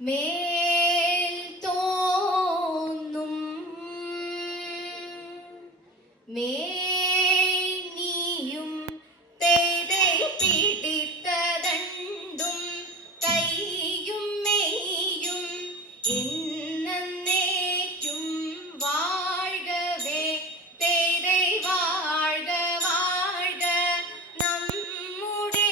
മേൽ തോന്നും മേനിയും തേതേ പിടിത്തതണ്ടും കൈയും മെയ്യും എന്നേക്കും വാഴ്കവേ തേതേ വാഴ്ക വാഴ്ക നമ്മുടെ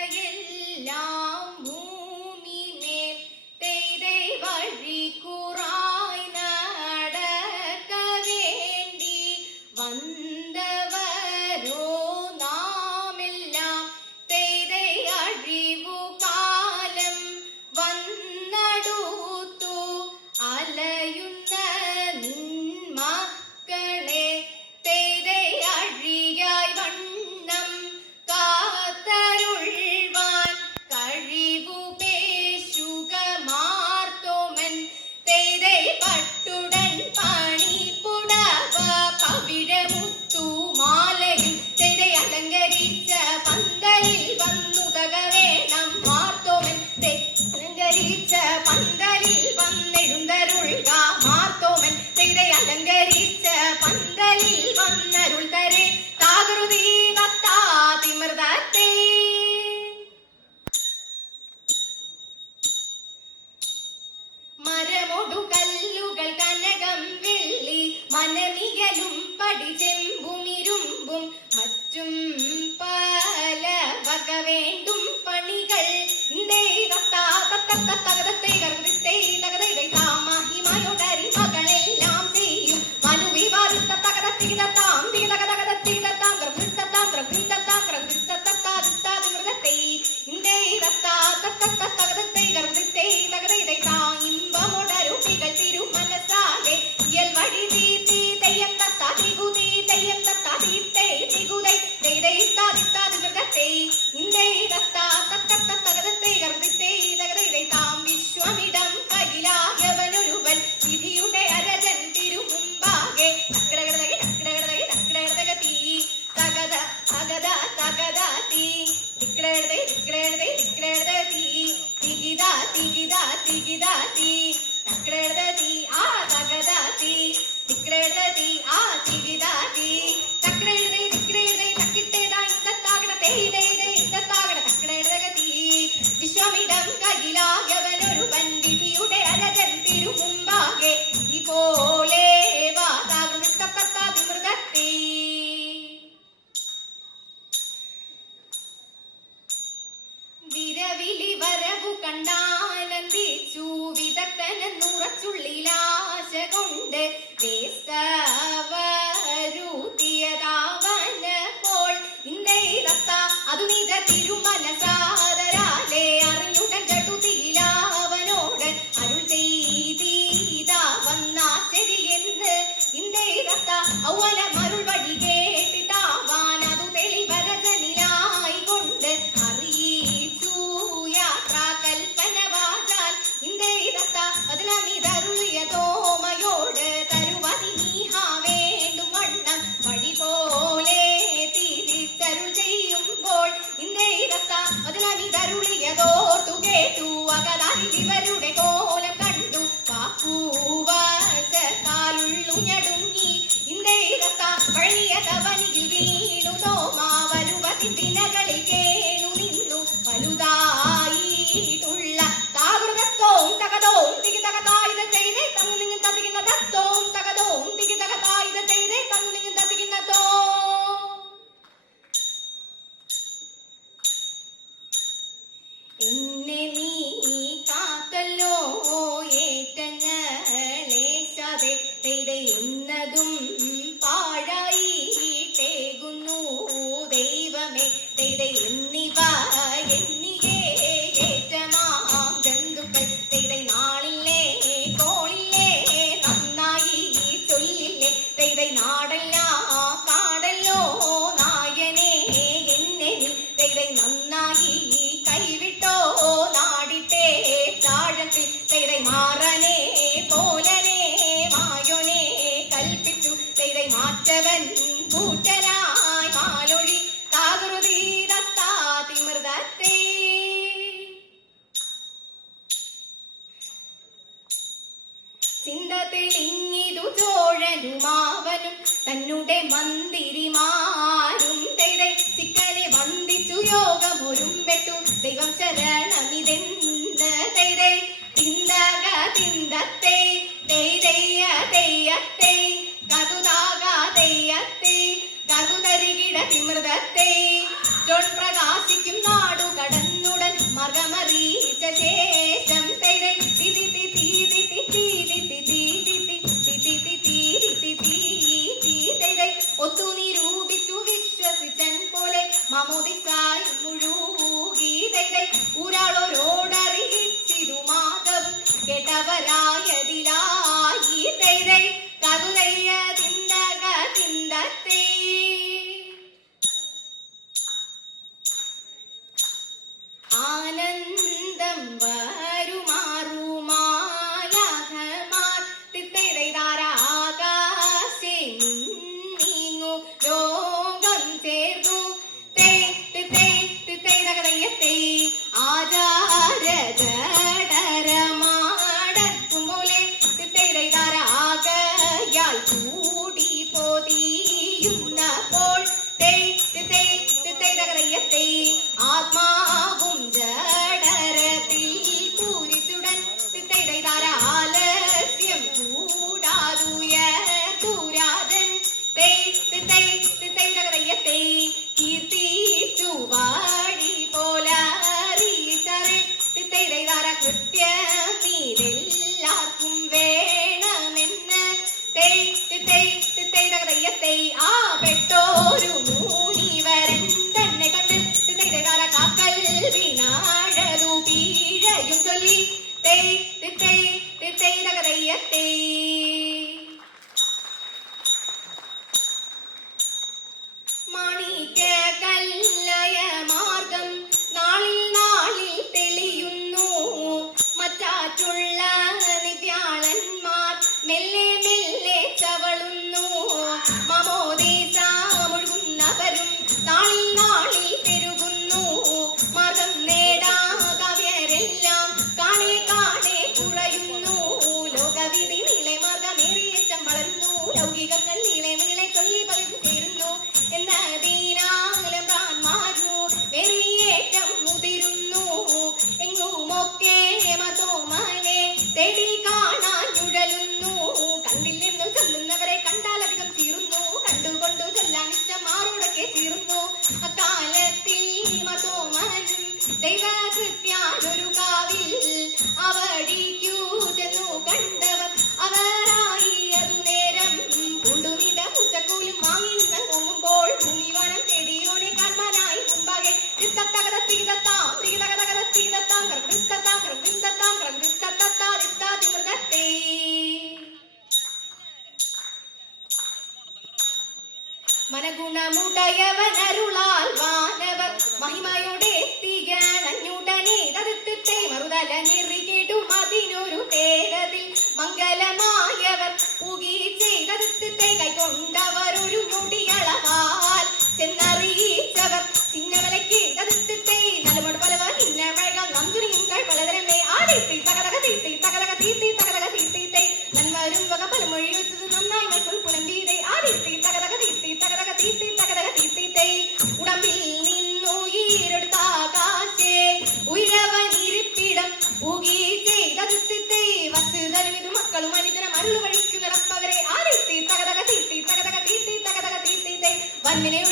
പരീക്ഷയെല്ലാം ഭൂമിമേൽ തേതേ വഴി കുറായി നടക്ക വേണ്ടി വന്നവരോ നാമെല്ലാം തേതേ അഴിവു കാലം വന്നടുത്തു അലയുന്ന നിന്മക്കളെ തേതേ അഴിയായി വണ്ണം കാത്തരുൾവാൻ കഴിവു പേശുക മാർത്തോമൻ തേതേ പട്ടുടൻ പണിപ്പുടവ പവിഴമുത്തു മാലയും തേതേ അലങ്കരിച്ച പന്തലിൽ വന്നുതക വേണം മാർത്തോമൻ അലങ്കരിച്ച പന്തലിൽ വന്നെഴുന്തരുൾക മാർത്തോമൻ തേതേ അലങ്കരിച്ച പന്തലിൽ വന്നരുൾ തരേ താകൃതി തത്താതിമൃതത്തെ മരമൊടു കല്ലുകൾ കനകം വെള്ളി മനമിയലും പടിചെമ്പുമിരുമ്പും മറ്റും പല വക വേണ്ടും പണികൾ മകളെല്ലാം ചെയ്യും മനുവിവാരുത്ത തകതത്തികതാം തികതകതത്തികതാം ഗൃഹത്താം ഗൃഹത്താം ഗൃഹത്താതിമൃതത്തെ ഇന്ദേ തകതത്തെ ഗർഭത്തെ തകതൈതാം ഇമ്പമൊടരുപികൾ തിരുമനസാകെ ഇയൽ വഴി തീ തെയ്യം തത്താതികുതി തെയ്യം തത്താതിത്തെ തികുതൈ തൈതാതിമൃതത്തെ ഇന്ദേ തകതത്തെ ഗർഭത്തെ തകതൈതാം വിശ്വമിടം കയ്യിലായവനൊരുവൻ വിധിയുടെ അരജൻ തിരുമുമ്പാകെ തകതീ തകത തകത തകത തീ തികിതാ തികിതാ തികിതാ തീ തക്രേതീ ആ തകത തീ തിക്രേതീ ആ തികിതാ തീ തക്രേതേ തക്കിട്ടേതാ ഇത്തത്താകട തേതേതേ ഇത്തത്താകട തക്രേതീ വിശ്വമിടം കയ്യിലായവനൊരുവൻ വിധിയുടെ അരജൻ തിരുമുമ്പാകെ ഇപോലെ വാതാകൃതത്തെ വിരവിലി വരവു കണ്ടാനന്ദിച്ചു വിദഗ്ധനെന്നുറച്ചുള്ളിലാശ കൊണ്ട് വേസ്തവരുത്തിയതാവനപ്പോൾ ഇന്ദേ തത്ത അതു നിജ തിരുമനസാദരാലെ അറിഞ്ഞുടൻ ചടുതിയിലാവനോട് അരുൾ ചെയ്തീതാ വന്നാ ശരിയെന്ന് ഇന്ദേ തത്ത ഔവന മരുൾ വഴി കേട്ടിട്ടാവാൻ അതു തെളിവരജനിലായി കൊണ്ട് അറിയിച്ചു യാത്രാ കൽപ്പന വാചാൽ ഇന്ദേ തത്ത അതിനമിതരുളിയ തോമയോട് തരുവതി നീഹ മന്ദിരിമാരും തൈതൈ ചിക്കനെ വന്ദിച്ചു യോഗമൊരുമ്പെട്ടു ദൈവം ശരണമിതെന്ന് തൈതൈ തിന്തക തിന്തത്തെ തൈതയ്യ തെയ്യത്തെ കതുതാക തെയ്യത്തെ കതുതരികിട തിമൃതത്തെ ജോൺ പ്രകാശിക്കും നാടു കടന്നുടൻ മർഗമറിയിച്ച ശേഷം തൈതൈ തിതി തിതി തിതി തിതി തിതി ഒത്തു നിരൂപിച്ചു വിശ്വസിച്ചൻ പോലെ മമോദിസായി മുഴുകി തൈതൈ ഒരാളോരോടറിയിച്ചിതു മാധവും കേട്ടവരായതിലായി തൈതൈ കതുതയ്യ തിന്തക തിന്തത്തെ ആനന്ദം വരുമാറുമാലാഘമാർ തിത്തൈതാരാകാശേ നീങ്ങു ലോകം ചേർന്നു തിത്തൈതകതയ്യത്തെ ആചാര ജഡരമാടത്തും പോലെ തിത്തൈതാരാകയാൽ കൂടി പോതിയുന്നപ്പോൾ തിത്തൈതകതയ്യത്തെ ആത്മാവും ജഡരത്തിൽ പൂരിച്ചുടൻ തിത്തൈതാരാലസ്യം കൂടാതുയർത്തുരാജൻ തിത്തൈതകതയ്യത്തെ കീർത്തിച്ചു വാടി പോലറിയിച്ചറെ തിത്തൈതാര കൃത്യം നീരെല്ലാവർക്കും വേണമെന്ന് തിത്തൈതകതയ്യത്തെ ആ പെട്ടോരു മൂനിവരൻ തന്നെ കണ്ട് തിത്തൈതാര കാക്കൽ വിനാഴതു പീഴയും ചൊല്ലി തിത്തൈതകതയ്യത്തെ മാണിക്യ കല്ലയ മാർഗം നാളിൽ നാളിൽ തെളിയുന്നു മറ്റാറ്റുള്ള നിവ്യാളന്മാർ മെല്ലെ മെല്ലെ ചവളുന്നു മമോദീസ മുഴുകുന്നവരും നാളിൽ നാളിൽ പെരുകുന്നു മാർഗം നേടാ കവ്യരെല്ലാം കാണേ കാണേ കുറയുന്നു ലോകവിധി നീളെ മാർഗമേറിയേറ്റം വളരുന്നു ലൗകികങ്ങൾ നീളെ നീളെ ചൊല്ലി പലരും ചേരുന്നു എന്നതിനാലും പ്രാന്മാരു വെറിയേറ്റം മുതിരുന്നു എങ്ങുമൊക്കെ മതോമനെ തേടി കാണാൻ ഞുഴലുന്നു കണ്ടില്ലെന്നു ചൊല്ലുന്നവരെ കണ്ടാലധികം ചീറുന്നു കണ്ടുകൊണ്ടു ചൊല്ലാൻ ഇഷ്ടം മാറോടൊക്കെ ചീറുന്നു അക്കാലത്തിൽ മതോമനും ദൈവകൃത്യാനൊരു കാവിൽ അവടിക്കു ചെന്നു കണ്ടവർ അവരായി അതു നേരം കൊണ്ടുനിട പുച്ചക്കൂലും വാങ്ങി നിന്ന് പോകുമ്പോൾ ഭൂമിവനം തേടിയോനെ കാൺമാനായി മുമ്പാകെ തിത്തത്തകതത്തികതത്താം തികതകതകതത്തികതത്താം കൃതത്താം കൃതത്താം കൃതത്തത്താതിമൃതത്തെ മനഗുണമുടയവനരുളാൽ വാനവർ മഹിമയോടെ എത്തിയണഞ്ഞുടനെ തടുത്തിത്തെ മറുതല നിറികിടും അതിനൊരു തേരതിൽ മംഗലമായവർ പുകി ചെയ്തടുത്തിത്തെ കൈകൊണ്ടവർ ഒരു ഞൊടിയളവാൽ ചെന്നറിയിച്ചവർ ചിന്നമലയ്ക്ക് തടുത്തിത്തെ നലമോട് പലവർ ഇന്നമഴകൾ നന്ദുരിയുങ്കൾ പലതരമേ ആദിത്തി തകതക തീത്തി തകതക തീത്തി തകതക തീത്തിത്തെ നന്മരും വക പലമൊഴി വെച്ചത് നന്നായി മക്കൾ പുലമ്പീതെ ആദിത്തി തകതക തീത്തി തകതക തീത്തി തകതക തീത്തിത്തെ ഉടമ്പിൽ നിന്നു ഈരെടുത്താകാശേ ഉയരവനിരിപ്പിടം ഉകി ചെയ്തടുത്തിത്തെ വസ്തുതരും ഇത് മക്കളും അനുദിനം അരുളു വഴിക്കു നടപ്പവരെ ആദിത്തി തകതക തീത്തി തകതക തീത്തി തകതക തീത്തിത്തെ വന്യനെ